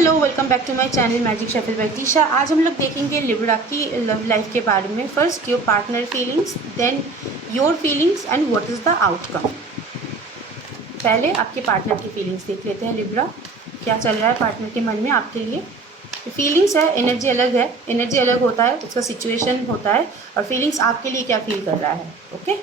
Hello, welcome back to my channel magic shuffle by Tisha. आज हम लोग देखेंगे लिब्रा की लव लाइफ के बारे में। First your partner feelings, then your feelings and what is the outcome. पहले आपके पार्टनर की फीलिंग्स देख लेते हैं। लिब्रा, क्या चल रहा है पार्टनर के मन में आपके लिए। फीलिंग्स है, एनर्जी अलग है, एनर्जी अलग होता है, उसका सिचुएशन होता है, और फीलिंग्स आपके लिए क्या फील कर रहा है। ओके,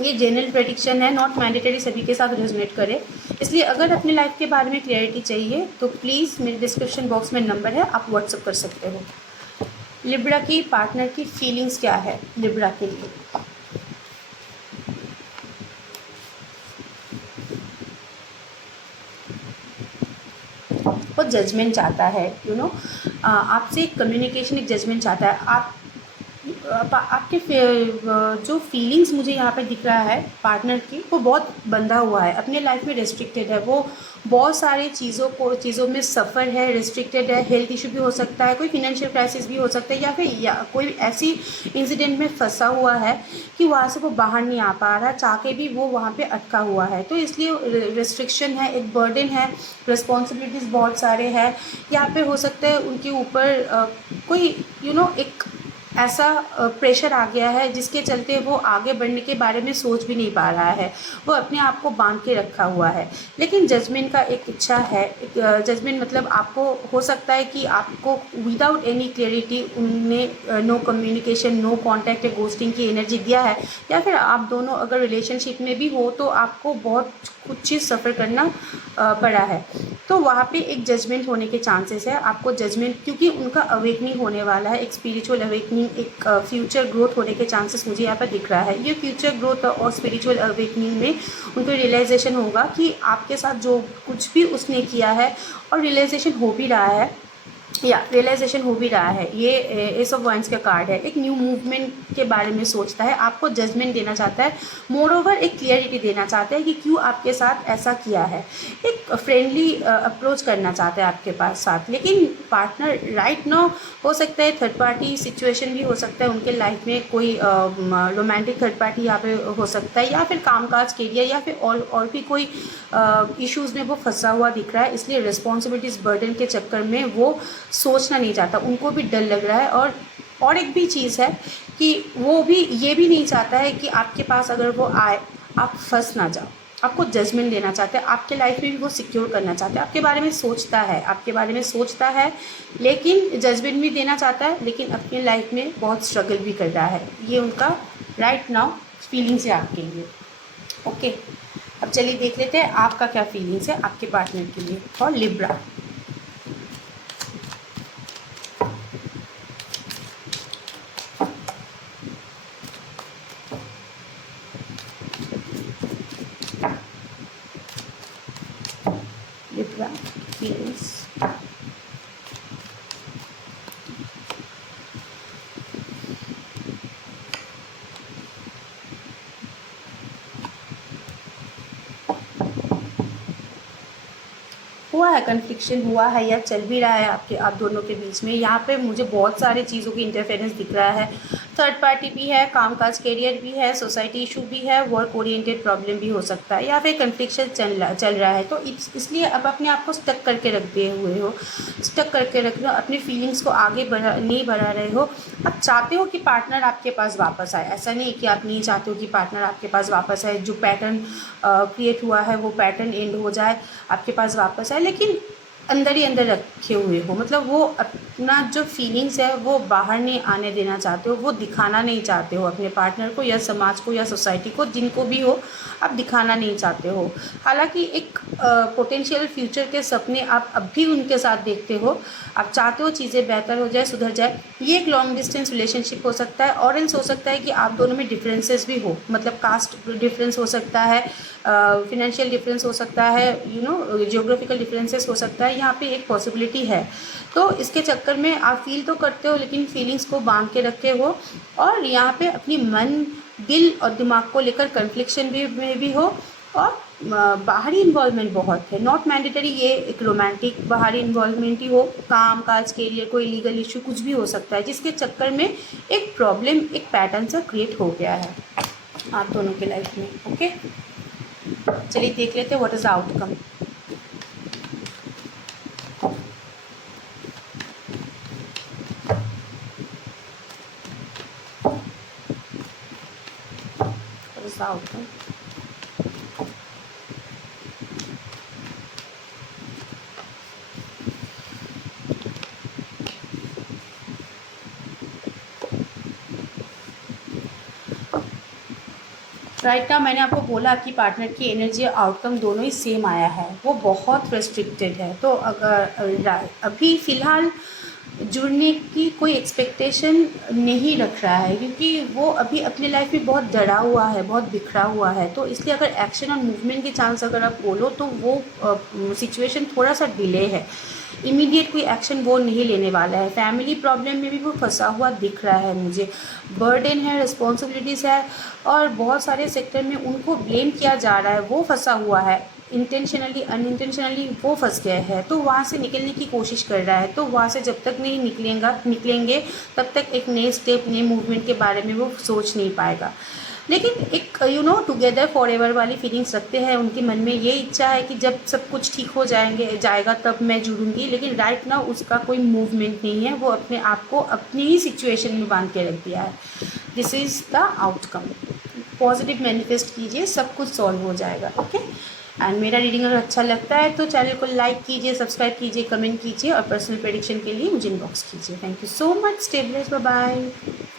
ये जनरल प्रेडिक्शन है, नॉट मैंडेटरी सभी के साथ रेजोनेट करे। इसलिए अगर अपनी लाइफ के बारे में क्लैरिटी चाहिए तो प्लीज़ मेरे डिस्क्रिप्शन बॉक्स में नंबर है, आप व्हाट्सअप कर सकते हो। लिब्रा की पार्टनर की फीलिंग्स क्या है लिब्रा के लिए। वो जजमेंट चाहता है, आपसे एक कम्युनिकेशन, एक जजमेंट चाहता है। आपके जो फीलिंग्स मुझे यहाँ पे दिख रहा है पार्टनर की, वो बहुत बंधा हुआ है, अपने लाइफ में रेस्ट्रिक्टेड है। वो बहुत सारी चीज़ों में सफ़र है, रेस्ट्रिक्टेड है। हेल्थ इशू भी हो सकता है, कोई फिनेंशियल क्राइसिस भी हो सकता है, या फिर कोई ऐसी इंसिडेंट में फंसा हुआ है कि वहाँ से वो बाहर नहीं आ पा रहा, चाह के भी वो वहाँ पे अटका हुआ है। तो इसलिए रेस्ट्रिक्शन है, एक बर्डन है, रिस्पॉन्सिबिलिटीज़ बहुत सारे हैं। यहाँ पे हो सकता है उनके ऊपर कोई एक ऐसा प्रेशर आ गया है जिसके चलते वो आगे बढ़ने के बारे में सोच भी नहीं पा रहा है। वो अपने आप को बांध के रखा हुआ है। लेकिन जजमेंट का एक इच्छा है, एक जजमेंट मतलब आपको हो सकता है कि आपको विदाउट एनी क्लियरिटी उनने नो कम्युनिकेशन, नो कॉन्टैक्ट या गोस्टिंग की एनर्जी दिया है, या फिर आप दोनों अगर रिलेशनशिप में भी हो तो आपको बहुत कुछ चीज़ सफ़र करना पड़ा है। तो वहाँ पे एक जजमेंट होने के चांसेस है। आपको जजमेंट, क्योंकि उनका अवेकनिंग होने वाला है, एक स्पिरिचुअल अवेकनिंग, एक फ्यूचर ग्रोथ होने के चांसेस मुझे यहाँ पर दिख रहा है। ये फ्यूचर ग्रोथ और स्पिरिचुअल अवेकनिंग में उनको रियलाइजेशन होगा कि आपके साथ जो कुछ भी उसने किया है, और रियलाइजेशन हो भी रहा है, या रियलाइजेशन हो भी रहा है। ये एस ऑफ वाइंस का कार्ड है, एक न्यू मूवमेंट के बारे में सोचता है, आपको जजमेंट देना चाहता है, मोर ओवर एक क्लियरिटी देना चाहता है कि क्यों आपके साथ ऐसा किया है। एक फ्रेंडली अप्रोच करना चाहता है आपके पास साथ। लेकिन पार्टनर राइट नाउ, हो सकता है थर्ड पार्टी सिचुएशन भी हो सकता है उनके लाइफ में, कोई रोमांटिक थर्ड पार्टी यहाँ पे हो सकता है, या फिर कामकाज कैरियर, या फिर और भी कोई इश्यूज़ में वो फंसा हुआ दिख रहा है। इसलिए रिस्पॉन्सिबिलिटीज़ बर्डन के चक्कर में वो सोचना नहीं चाहता, उनको भी डर लग रहा है। और एक भी चीज़ है कि वो भी ये भी नहीं चाहता है कि आपके पास अगर वो आए आप फंस ना जाओ। आपको जजमेंट देना चाहते हैं, आपके लाइफ में भी वो सिक्योर करना चाहते हैं, आपके बारे में सोचता है, आपके बारे में सोचता है, लेकिन जजमेंट भी देना चाहता है, लेकिन अपनी लाइफ में बहुत स्ट्रगल भी कर रहा है। ये उनका राइट नाउ फीलिंग्स है आपके लिए। ओके, अब चलिए देख लेते हैं आपका क्या फीलिंग्स है आपके पार्टनर के लिए और लिब्रा। Libra feelings. हुआ है कन्फ्लिक्शन, हुआ है या चल भी रहा है आप दोनों के बीच में। यहाँ पे मुझे बहुत सारी चीज़ों की इंटरफेरेंस दिख रहा है। थर्ड पार्टी भी है, कामकाज कैरियर भी है, सोसाइटी इशू भी है, वर्क ओरिएंटेड प्रॉब्लम भी हो सकता है, या फिर कन्फ्लिक्शन चल रहा है। तो इसलिए अब अपने आप को स्टक करके रख दिए हुए हो, स्टक करके रख लो, अपनी फीलिंग्स को आगे नहीं बढ़ा रहे हो। आप चाहते हो कि पार्टनर आपके पास वापस आए, ऐसा नहीं कि आप नहीं चाहते हो कि पार्टनर आपके पास वापस आए। जो पैटर्न क्रिएट हुआ है वो पैटर्न एंड हो जाए, आपके पास वापस आए, लेकिन अंदर ही अंदर रखे हुए हो। मतलब वो अपना जो फीलिंग्स है वो बाहर नहीं आने देना चाहते हो, वो दिखाना नहीं चाहते हो अपने पार्टनर को, या समाज को, या सोसाइटी को, जिनको भी हो, आप दिखाना नहीं चाहते हो। हालांकि एक पोटेंशियल फ्यूचर के सपने आप अब भी उनके साथ देखते हो। आप चाहते हो चीज़ें बेहतर हो जाए, सुधर जाए। ये एक लॉन्ग डिस्टेंस रिलेशनशिप हो सकता है, और एल्स हो सकता है कि आप दोनों में डिफरेंसेस भी हो, मतलब कास्ट डिफरेंस हो सकता है, फिनेंशियल डिफरेंस हो सकता है, जियोग्राफिकल डिफरेंसेस हो सकता है। यहाँ पे एक पॉसिबिलिटी है। तो इसके चक्कर में आप फील तो करते हो, लेकिन फीलिंग्स को बांध के रखे हो, और यहाँ पे अपनी मन, दिल और दिमाग को लेकर कन्फ्लिक्शन भी हो, और बाहरी इन्वॉल्वमेंट बहुत है। नॉट मैंडेटरी ये एक रोमांटिक बाहरी इन्वॉल्वमेंट ही हो, काम काज कैरियर, कोई लीगल इशू, कुछ भी हो सकता है, जिसके चक्कर में एक प्रॉब्लम, एक पैटर्न सा क्रिएट हो गया है आप दोनों के लाइफ में। ओके, चलिए देख लेते हैं व्हाट इज़ द आउटकम। सा आउटकम। राइट नाउ मैंने आपको बोला कि पार्टनर की एनर्जी और आउटकम दोनों ही सेम आया है, वो बहुत रेस्ट्रिक्टेड है। तो अगर अभी फ़िलहाल जुड़ने की कोई एक्सपेक्टेशन नहीं रख रहा है, क्योंकि वो अभी अपने लाइफ में बहुत डरा हुआ है, बहुत बिखरा हुआ है। तो इसलिए अगर एक्शन और मूवमेंट के चांस अगर आप बोलो तो वो सिचुएशन थोड़ा सा डिले है। इमीडिएट कोई एक्शन वो नहीं लेने वाला है। फैमिली प्रॉब्लम में भी वो फंसा हुआ दिख रहा है मुझे। बर्डन है, रिस्पॉन्सिबिलिटीज़ है, और बहुत सारे सेक्टर में उनको ब्लेम किया जा रहा है, वो फंसा हुआ है। इंटेंशनली अनइंटेंशनली वो फंस गए हैं, तो वहाँ से निकलने की कोशिश कर रहा है। तो वहाँ से जब तक नहीं निकलेंगे तब तक एक नए स्टेप, नए मूवमेंट के बारे में वो सोच नहीं पाएगा। लेकिन एक टुगेदर फॉर एवर वाली फीलिंग्स रखते हैं। उनके मन में ये इच्छा है कि जब सब कुछ ठीक हो जाएगा तब मैं जुड़ूंगी। लेकिन राइट नाउ उसका कोई मूवमेंट नहीं है, वो अपने आप को अपनी ही सिचुएशन में बांध के रख दिया है। This is the outcome. Positive manifest कीजिए, सब कुछ सॉल्व हो जाएगा। ओके। एंड मेरा रीडिंग अगर अच्छा लगता है तो चैनल को लाइक कीजिए, सब्सक्राइब कीजिए, कमेंट कीजिए, और पर्सनल प्रेडिक्शन के लिए मुझे इनबॉक्स कीजिए। Thank you so much. Stay blessed. Bye bye.